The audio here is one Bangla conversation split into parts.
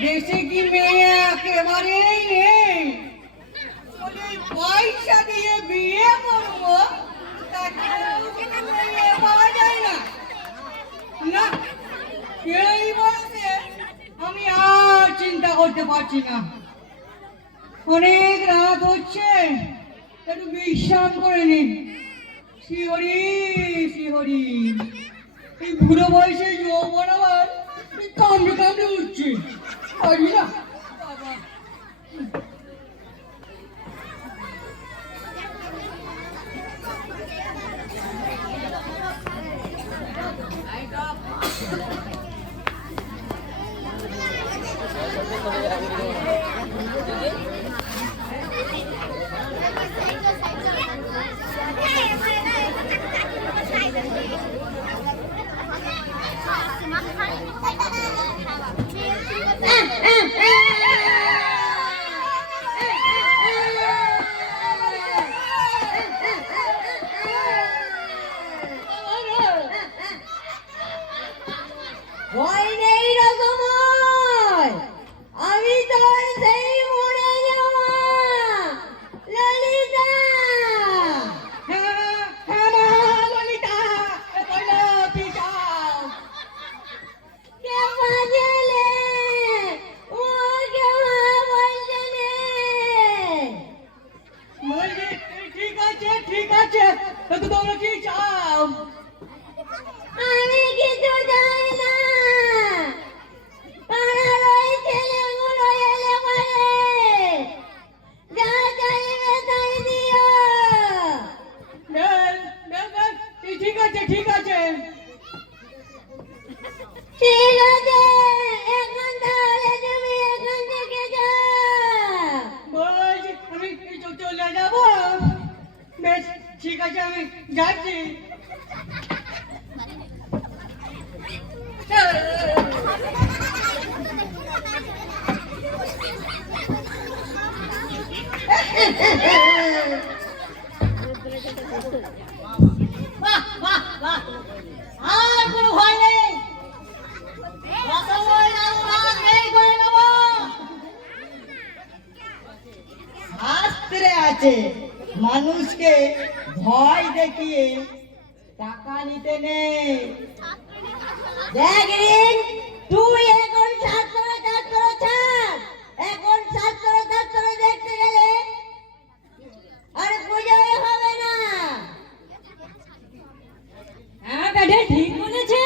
দেশে কি মেয়ে একেবারেই নেই? পয়সা দিয়ে বিয়ে করব পাওয়া যায় না? না বয়সে আমি আর চিন্তা করতে পারছি না। অনেক রাত হচ্ছে, একটু বিশ্রাম করে নিন। এই বয়সে যৌবন আবার কামড়ে কামড়ে উঠছে। পারি না বাবা ভয় বাহ। আর কোনো ভয় নেই। শাস্ত্রে আছে। মানুষকে ভয় দেখিয়ে টাকা নিতে নেই। তুই এখন ছাত্র ছাত্র ছাড় এখন ছাত্র ছাত্র দেখতে গেলে আর পুজোয় হবে না হ্যাঁ বেটে ঠিক বলেছে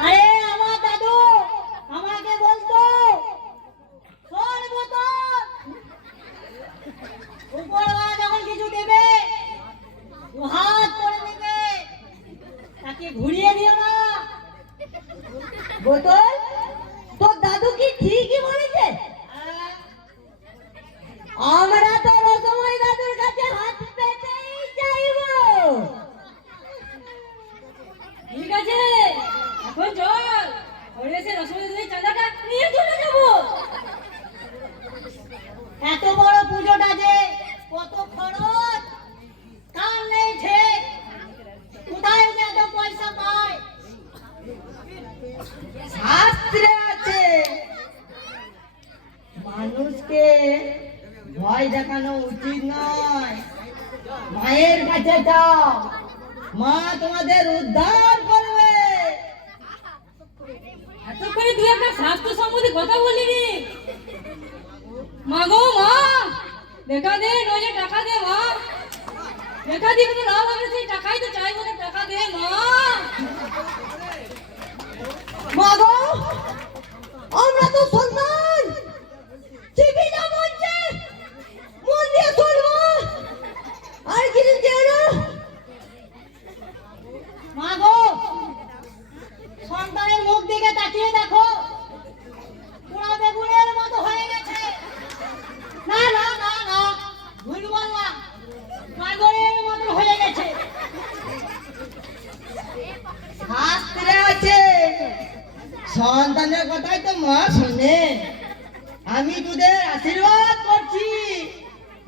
আরে আমার দাদু আমাকে বলতো শোন বোতল উপরওয়ালা যখন কিছু দেবে দু হাত করে দেবে তাকে ঘুরিয়ে দিও না বোতল? তোর দাদু কি ঠিকই বলেছে? আমরা তো রসময় দাদুর কাছে হাত পেতেই চাইব। ঠিক আছে এখন চল। ওরে সে রসময় দাদুর চাঁদাটা নিয়ে চলে যাব। এত বড় পুজোটা যে কত খরচ কার নেই ঠিক কোথায় যে এত পয়সা পায় শাস্ত্রে আছে মানুষকে ভয় দেখানো উচিত নয় মায়ের কাছে যাও মা তোমাদের উদ্ধার করবে। এতক্ষণে তুই একটা স্বাস্থ্য সম্বন্ধে কথা বলিনি? মা গো মা দেখা দে নইলে টাকা দে মা। দেখা দিবি তো লাভ হবে সেই টাকাই তো চাইব না টাকা দে মা। মাগো আমরা তো সন্তান ঠিকই না বলছে মন দিয়ে শুনব আর কিছু চেও না মাগো সন্তানের মুখ দিকে তাকিয়ে দেখো পুরা বেগুনের মতো হয়ে গেছে না না না না ভুল বললাম পাগলের মতো হয়ে গেছে শাস্ত্রে আছে সন্তানের কথাই তো মা শোনে। আমি তোদের আশীর্বাদ করছি।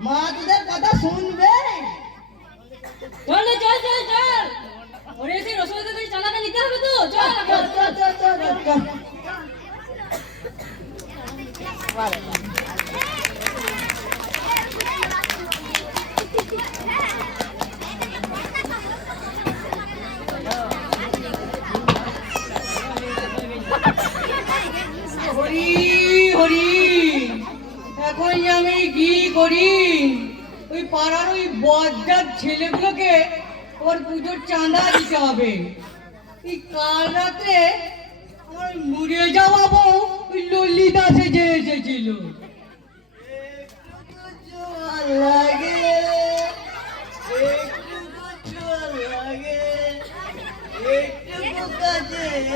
মা তোদের কথা শুনবে। চল রে, চল চল চল। ওরে সেই রসগোল্লা তুই চালাতে নিতে হবে তো? চল। চল, চল, চল, চল, করি ওই পাড়ার ওই বজ্জার ছেলেগুলোকে ওর পুজোর চাঁদা দিতে হবে এই কাল রাত্রে আমার মুড়ে যাওয়া বউ ওই ললিতা সেজে এসেছিল লাগে একটু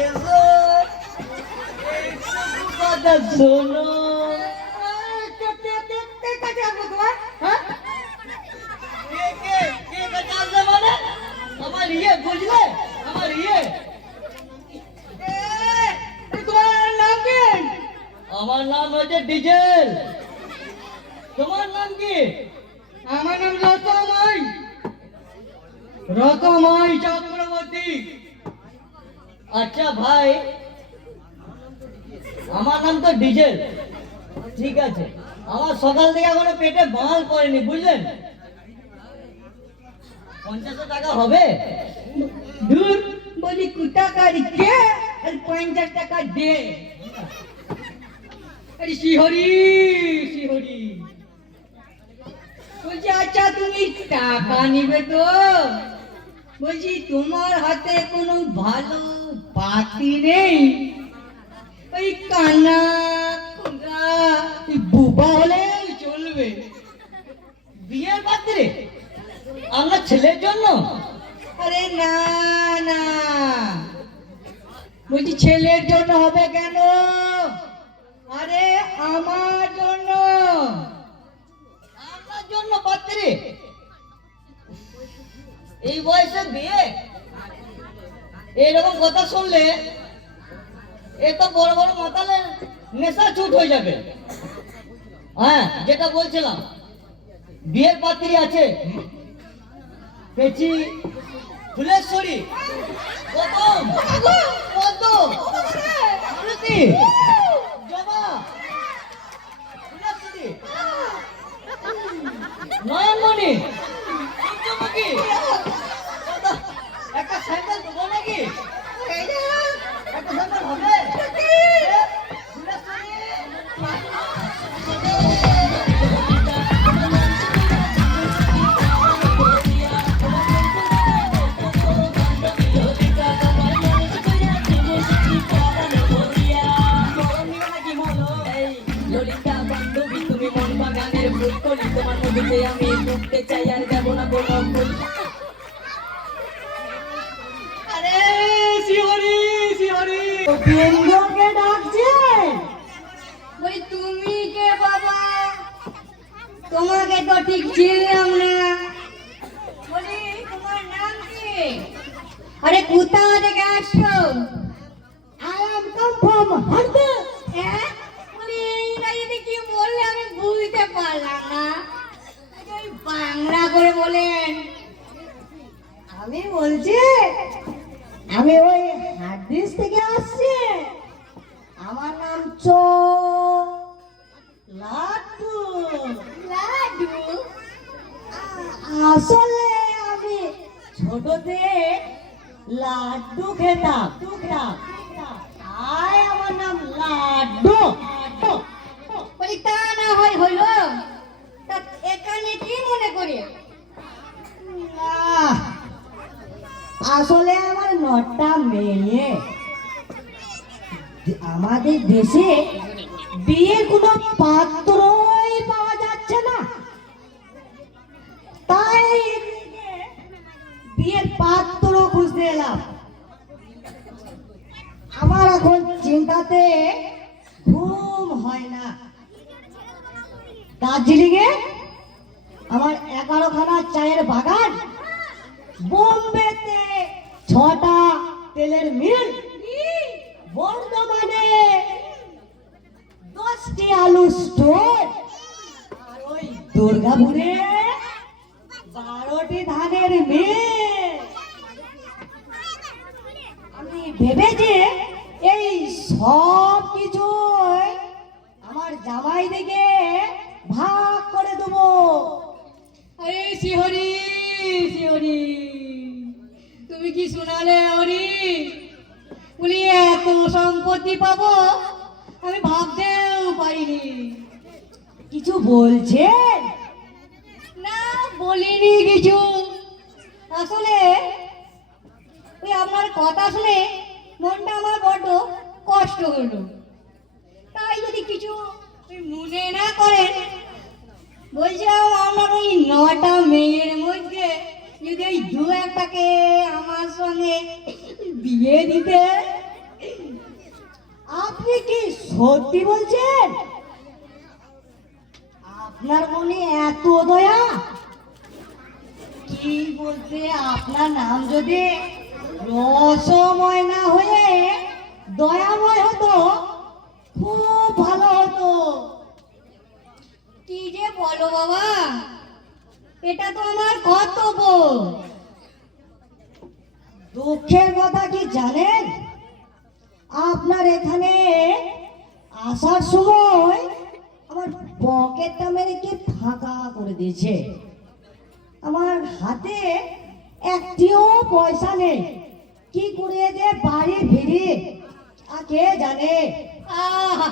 একটু কথা শোনো হ্যাঁ? কে কে কে কাছে আসবে মানে আমার ইয়ে বুঝলে আমার ইয়ে এ, তোমার নাম কি আমার নাম হচ্ছে ডিজেল তোমার নাম কি আমার নাম রতমাই রতমাই চক্রবর্তী। আচ্ছা ভাই, আমার নাম তো ডিজেল। ঠিক আছে। আমার সকাল থেকে এখনও পেটে বাল পড়েনি, বুঝলেন? পঞ্চাশশো টাকা হবে? দূর বলি কুটাকার কে আর পঞ্চাশ টাকা দে। আরে শিহরি শিহরি। বলছি আচ্ছা তুমি টাকা নিবে তো? বলছি, তোমার হাতে কোনো ভালো পাতি নেই? ওই কানা এই বুবা হলে চলবে। বিয়ের পাত্রে আপনার ছেলের জন্য? আরে না না। বলছি, ছেলের জন্য হবে কেন? আরে আমার জন্য। আমার জন্য পাত্রে এই বয়সে বিয়ে? এইরকম কথা শুনলে এ তো বড় বড় মাতালের নেশা চুট হয়ে যাবে। হ্যাঁ যেটা বলছিলাম, বিয়ের পাত্রী আছে, পেঁচি, ফুলেশ্বরী কত কত তোমাকে তো ঠিক চিনলাম না। বলি তোমার নাম কি? আরে কোথা থেকে আসছো? আই এম কাম ফ্রম হারদে হ্যাঁ বলি ইংরাজিতে কি বললে আমি বুঝতে পারলাম না। ওই বাংলা করে বলেন। আমি বলছি আমি ওই হাদিস থেকে আসছি। আমার নাম চো লাট্টু লাড্ডু আসলে আমি ছোটতে লাড্ডু খেতাম। খেতাম তাই আমার নাম লাড্ডু। বলি তা না হয় হইল? তা এখানে কি মনে করি? আসলে আমার নটা মেয়ে আমাদের দেশে বিয়ের কোনো পাত্রই আমার এখন চিন্তাতে ঘুম হয় না। আমার এগারোখানা চায়ের বাগান, বোম্বেতে ছটা তেলের মিল, বর্ধমানে দশটি আলু স্টোর দুর্গাপুরে বারোটি ধানের মিল আমি ভেবেছি এই সব কিছু আমার জামাই দিকে ভাগ করে দেবো আরে শিহরি শিহরি তুমি কি শোনালে হরি বলি, এত সম্পত্তি পাবো, আমি ভাবতেও পারিনি। কিছু বলছে? না, বলিনি কিছু। আসলে, ওই আপনার কথা শুনে মনটা আমার বড্ড কষ্ট হলো। তাই যদি কিছু মনে না করেন বলছিলাম আমার ওই নটা মেয়ের মধ্যে যদি ওই দু একটাকে আমার সঙ্গে বিয়ে দিতে, আপনি কি সত্যি বলছেন? আপনার মনে এত দয়া? কি বলতে আপনার নাম যদি রসময় না হয়ে দয়াময় হতো, খুব ভালো হতো। কি যে বলো বাবা? এটা তো আমার কর্তব্য দুঃখের কথা কি জানেন? আপনার এখানে আসার সময় আমার পকেটটা মেরে কি ফাঁকা করে দিয়েছে। আমার হাতে একটিও পয়সা নেই। কি করে যে বাড়ি ফিরি? কে জানে? আহা!